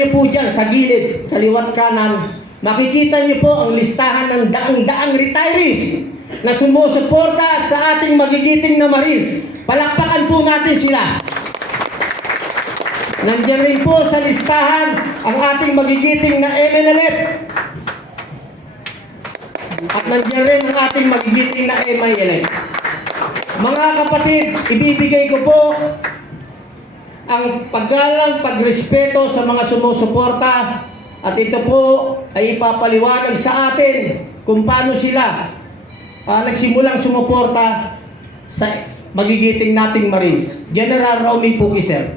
niyo po dyan sa gilid, kaliwat kanan, makikita niyo po ang listahan ng daang-daang retirees na sumusuporta sa ating magigiting na Maris. Palakpakan po natin sila. Nandiyan rin po sa listahan ang ating magigiting na MNLF. At nandiyan rin ang ating magigiting na MILF. Mga kapatid, ibibigay ko po ang paggalang, pagrespeto sa mga sumusuporta, at ito po ay ipapaliwanag sa atin kung paano sila nagsimulang sumuporta sa magigiting nating Marines. General Romy Puki, sir.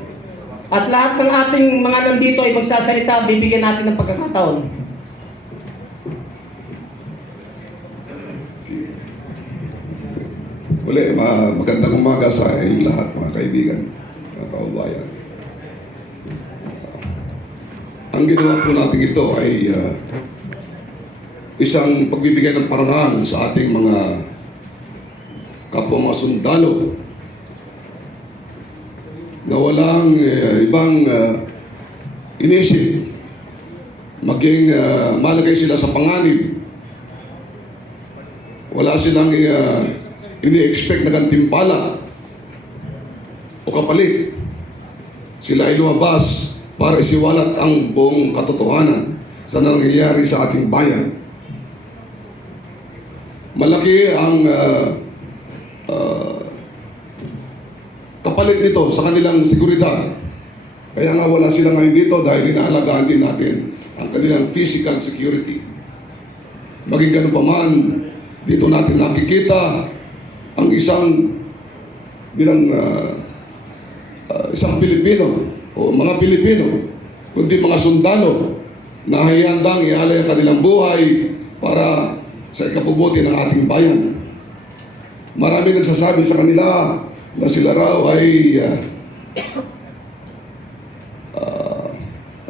At lahat ng ating mga nandito ay magsasalita, bibigyan natin ng pagkakataon. Uli, magandang umaga sa inyong lahat, mga kaibigan, mga kaubayan. Ang ginawa po natin ito ay isang pagbibigay ng parangal sa ating mga kapwa mga sundalo na walang ibang inisip, maging malagay sila sa panganib. Wala silang ini-expect na gantimpala o kapalit. Sila ay lumabas para isiwalat ang buong katotohanan sa nangyayari sa ating bayan. Malaki ang kapalit nito sa kanilang seguridad. Kaya nga wala sila ngayon dito dahil inaalagaan din natin ang kanilang physical security. Maging ganun pa man, dito natin nakikita ang isang bilang isang Pilipino o mga Pilipino, kundi mga sundalo na handang ialay ang kanilang buhay para sa ikabubuti ng ating bayan. Marami nagsasabi sa kanila na sila raw ay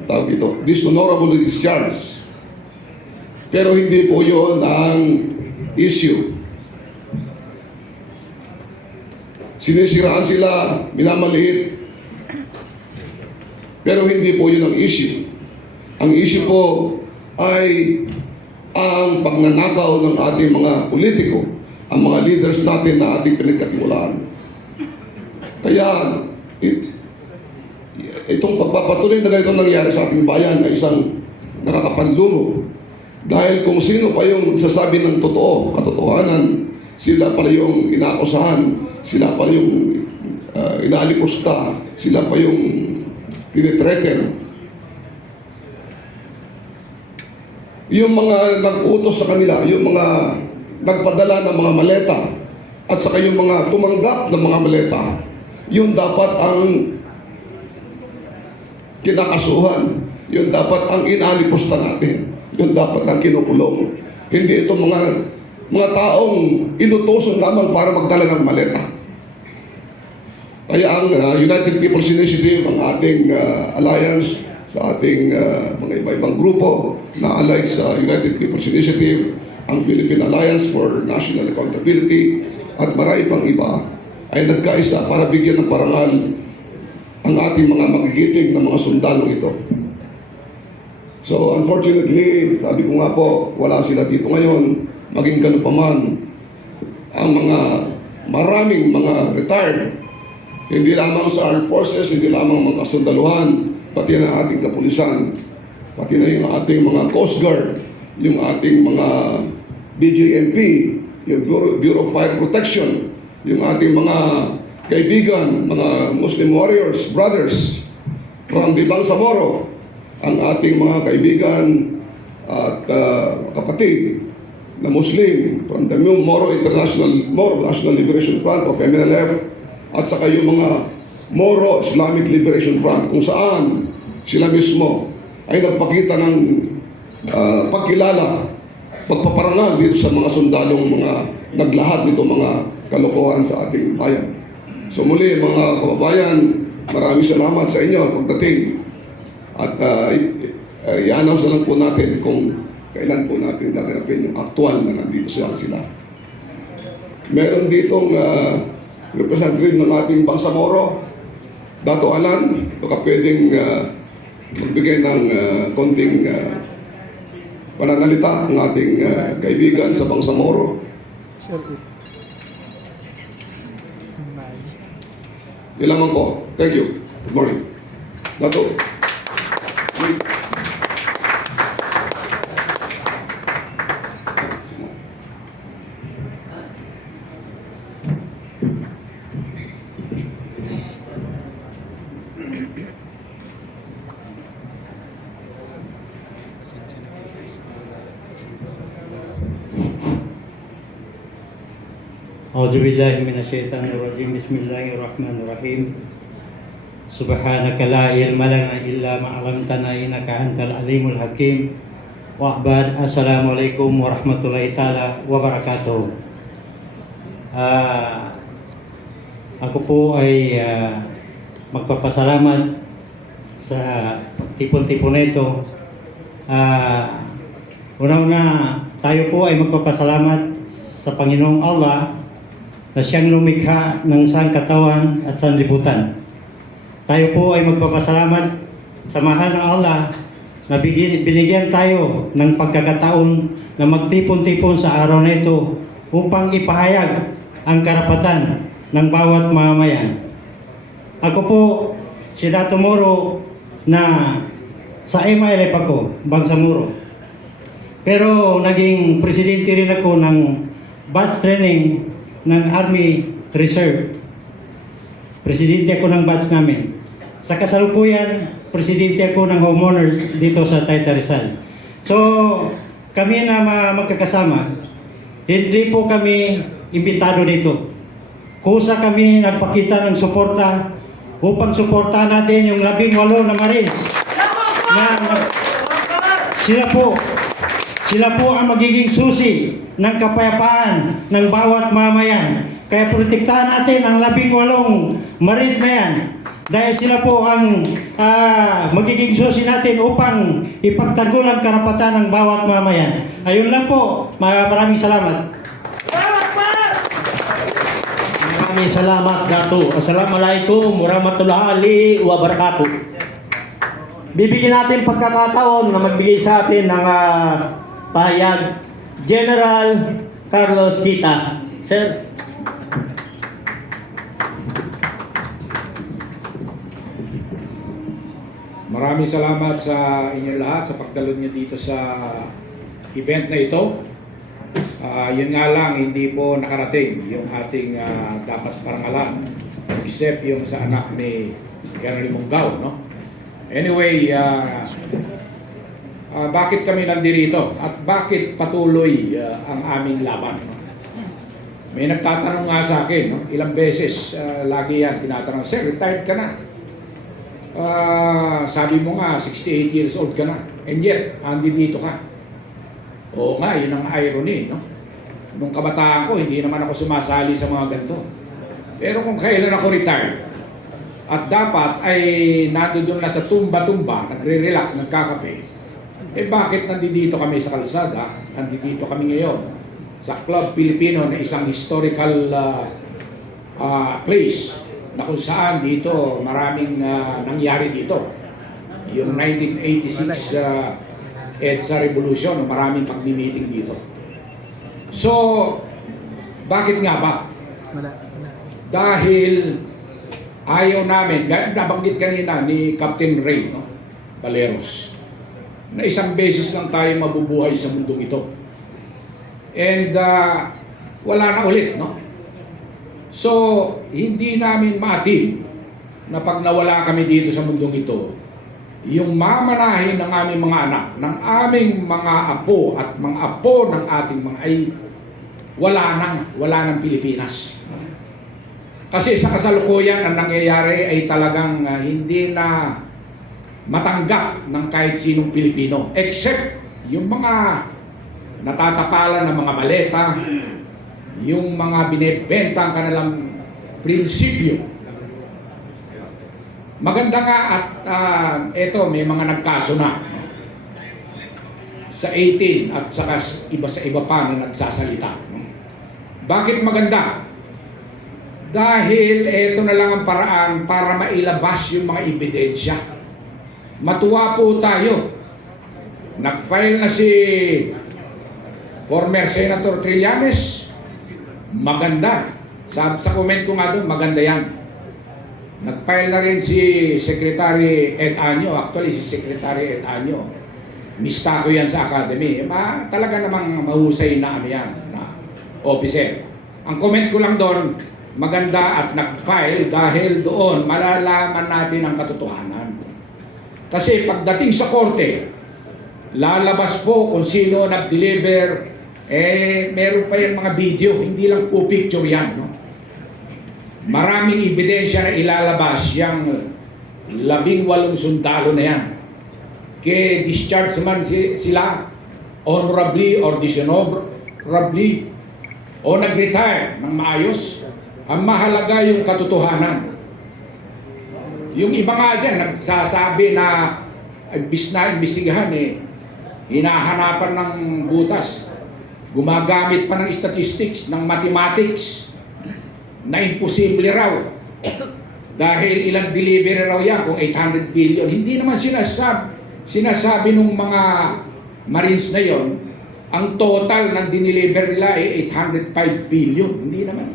tawag ito, dishonorably discharged. Pero hindi po yun ang issue. Sinisiraan sila, minamaliit. Pero hindi po yun ang issue. Ang issue po ay ang pagnanakaw ng ating mga politiko, ang mga leaders natin na ating pinagkatiwalaan. Kaya itong pagpapatuloy na ganito nangyari sa ating bayan ay isang nakakapanlumo. Dahil kung sino pa yung magsasabi ng totoo, katotohanan, sila pala yung inaakusahan, sila pa yung inaalipusta, sila pa yung tinitreaten. Yung mga nag-utos sa kanila, yung mga nagpadala ng mga maleta, at saka yung mga tumanggap ng mga maleta, yun dapat ang kinakasuhan, yun dapat ang inalipusta natin, yun dapat ang kinukulong. Hindi ito mga taong inutoson lamang para magdala ng maleta. Kaya ang United People's Initiative, ang ating alliance sa ating mga iba-ibang grupo na allied sa United People's Initiative, ang Philippine Alliance for National Accountability, at marami pang iba, ay nagkaisa para bigyan ng parangal ang ating mga magigiting na mga sundalo ito. So unfortunately, sabi ko nga po, wala sila dito ngayon. Maging ganun pa man, ang mga maraming mga retired, hindi lamang sa armed forces, hindi lamang mga sundaluhan, pati na ating kapulisan, pati na yung ating mga Coast Guard, yung ating mga BGMP, yung Bureau of Fire Protection, yung ating mga kaibigan, mga Muslim warriors, brothers from the Bangsamoro, ang ating mga kaibigan at kapatid na Muslim from the Moro National Liberation Front of MNLF, at saka yung mga Moro Islamic Liberation Front, kung saan sila mismo ay nagpakita ng pagkilala, pagpaparangal dito sa mga sundalong mga naglahad nito mga kalokohan sa ating bayan. So muli mga kababayan, maraming salamat sa inyo at pagdating. At i-announce na lang po natin kung kailan po natin gaganapin yung aktual na nandito sila. Meron ditong representative ng ating Bangsamoro, Dato Alan, baka pwedeng magbigay ng konting pananalita ang ating kaibigan sa Bangsamoro. Yun lamang po. Thank you. Good morning. Dato. أعوذ بالله من الشيطان الرجيم بسم الله الرحمن الرحيم سبحانك لا علم لنا إلا ما علمتنا إنك أنت العليم الحكيم وأحباب السلام عليكم ورحمة الله تعالى وبركاته. Ako po ay magpapasalamat sa tipon-tipon na ito. Una-una, tayo po ay magpapasalamat sa Panginoong Allah na siyang lumikha ng sangkatawan at sanlibutan. Tayo po ay magpapasalamat sa mahal ng Allah na binigyan tayo ng pagkakataon na magtipon-tipon sa araw na ito upang ipahayag ang karapatan ng bawat mamamayan. Ako po, si Dato Moro, na sa MILF ako, Bangsamoro. Pero naging presidente rin ako ng batch training ng Army Reserve. Presidente ako ng batch namin. Sa kasalukuyan, presidente ako ng homeowners dito sa Taytay Rizal. So, kami na magkakasama, hindi po kami imbitado dito. Kusa kami nagpakita ng suporta upang suportahan natin yung 18 na Marines. Sila po ang magiging susi ng kapayapaan ng bawat mamayan. Kaya protektahan natin ang 18 Marines na yan. Dahil sila po ang magiging susi natin upang ipagtanggol ang karapatan ng bawat mamayan. Ayun lang po. Maraming salamat. Maraming salamat, Dato. Assalamualaikum warahmatullahi wabarakatuh. Bibigyan natin pagkakataon na magbigay sa atin ng pahayag General Carlos Kita. Sir. Maraming salamat sa inyong lahat sa pagdalo niyo dito sa event na ito. Yun nga lang, hindi po nakarating yung ating dapat parangalan except yung sa anak ni Colonel Munggao, no? Anyway, bakit kami nandito at bakit patuloy ang aming laban? May nagtatanong nga sa akin, no? Ilang beses lagi yan tinatanong, "Sir, retired ka na?" Sabi mo nga 68 years old ka na, and yet dito ka. Oo nga, yun ang irony, no? Nung kabataan ko, hindi naman ako sumasali sa mga ganito. Pero kung kailan ako retired at dapat ay nandoon na sa tumba-tumba, nagre-relax, nagkakape, bakit nandito kami sa kalsada? Nandito kami ngayon sa Club Filipino na isang historical place na kung saan dito maraming nangyari dito. Yung 1986 EDSA Revolution, maraming pag-meeting dito. So, bakit nga ba? Dahil ayaw namin, nabanggit kanina ni Captain Ray, no? Valeros, na isang beses lang tayo mabubuhay sa mundong ito. And wala na ulit, no? So, hindi namin maatid na pag nawala kami dito sa mundong ito, yung mamanahin ng aming mga anak, ng aming mga apo at mga apo ng ating mga ay wala nang Pilipinas. Kasi sa kasalukuyan ang nangyayari ay talagang hindi na matanggap ng kahit sinong Pilipino, except yung mga natatapalan ng mga baleta, yung mga binebenta ang kanilang prinsipyo. Maganda nga at eto may mga nagkaso na sa 18 at saka sa iba pa na nagsasalita. Bakit maganda? Dahil eto na lang ang paraan para mailabas yung mga ebidensya matuwa po tayo. Nag-file na si former Senator Trillanes. Maganda. Sa comment ko nga doon, maganda yan. Nag-file na rin si Secretary Ed Año. Actually, si Secretary Ed Año, mista ko yan sa Academy. Talaga namang mahusay na ano yan, na officer. Ang comment ko lang doon, maganda at nag-file dahil doon malalaman natin ang katotohanan. Kasi pagdating sa korte, lalabas po kung sino nag-deliver, meron pa yung mga video, hindi lang po picture yan. No? Maraming ebidensya na ilalabas yung 18 sundalo na yan. Kaya discharge man sila honorably or dishonorably o nag-retire ng maayos. Ang mahalaga yung katotohanan. Yung iba nga dyan, nagsasabi na imbestigahan hinahanapan ng butas. Gumagamit pa ng statistics, ng mathematics, na imposible raw. Dahil ilang delivery raw yan kung 800 billion. Hindi naman sinasabi ng mga Marines na yon, ang total ng dineliver nila ay 805 billion. Hindi naman.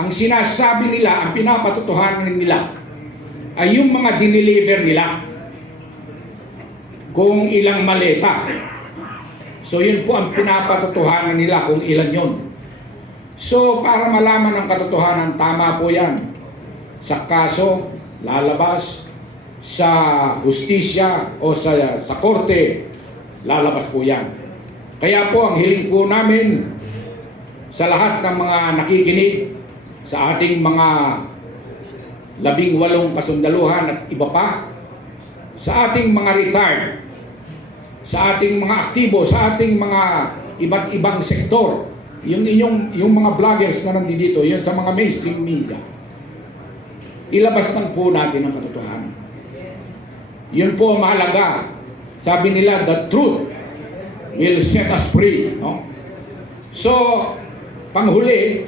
Ang sinasabi nila, ang pinapatotohanan nila, ay yung mga dineliver nila kung ilang maleta. So yun po ang pinapatotohanan nila kung ilan yon. So para malaman ang katotohanan, tama po yan. Sa kaso, lalabas. Sa hustisya o sa korte, lalabas po yan. Kaya po ang hiling po namin sa lahat ng mga nakikinig sa ating mga 18 kasundaluhan at iba pa, sa ating mga retired, sa ating mga aktibo, sa ating mga iba't ibang sektor, yung mga vloggers na nandito, yun sa mga mainstream media, ilabas lang po natin ang katotohanan. Yun po ang mahalaga. Sabi nila, the truth will set us free. No? So, panghuli,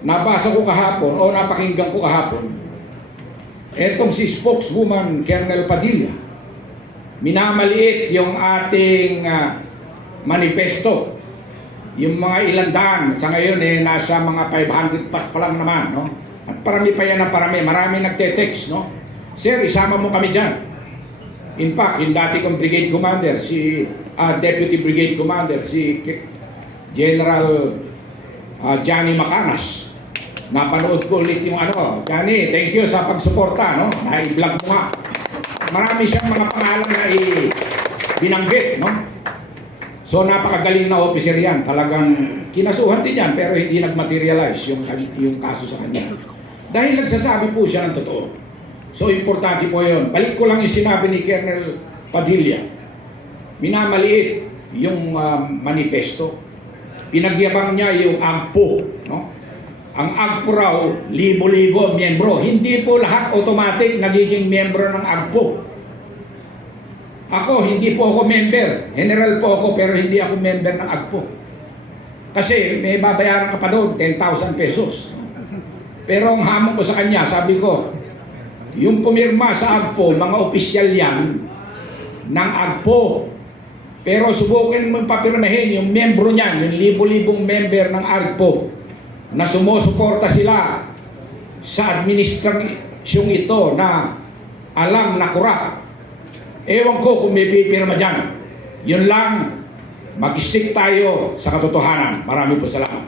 nabasa ko kahapon o napakinggan ko kahapon, etong si spokeswoman Colonel Padilla, minamaliit yung ating manifesto. Yung mga ilandaan sa ngayon nasa mga 500 plus pa lang naman, no? At parami pa yan ng parami. Marami nagte-text, no? Sir, isama mo kami dyan. In fact, yung dati kong brigade commander, si deputy brigade commander, si General Johnny Macanas. Napanood ko ulit yung Johnny, thank you sa pagsuporta, no? Na-vlog mo nga. Marami siyang mga pangalan na binanggit, no? So napakagaling na officer yan. Talagang kinasuhan din yan, pero hindi nag-materialize yung kaso sa kanya. Dahil nagsasabi po siya ng totoo. So importante po yun. Balik ko lang yung sinabi ni Colonel Padilla. Minamaliit yung manifesto. Pinagyabang niya yung AGPO, no? Ang AGPO raw, libo-libo ang miyembro. Hindi po lahat automatic nagiging miyembro ng AGPO. Ako, hindi po ako member. General po ako, pero hindi ako member ng AGPO. Kasi may babayaran ka pa doon, 10,000 pesos. Pero ang hamon ko sa kanya, sabi ko, yung pumirma sa AGPO, mga opisyal yan ng AGPO. Pero subukin mo papirmahin yung membro niyan, yung libo-libong member ng AGPO, na sumusuporta sila sa administrasyong ito na alam na corrupt. Ewan ko kung may pipirma dyan. Yun lang, mag-stick tayo sa katotohanan. Maraming po salamat.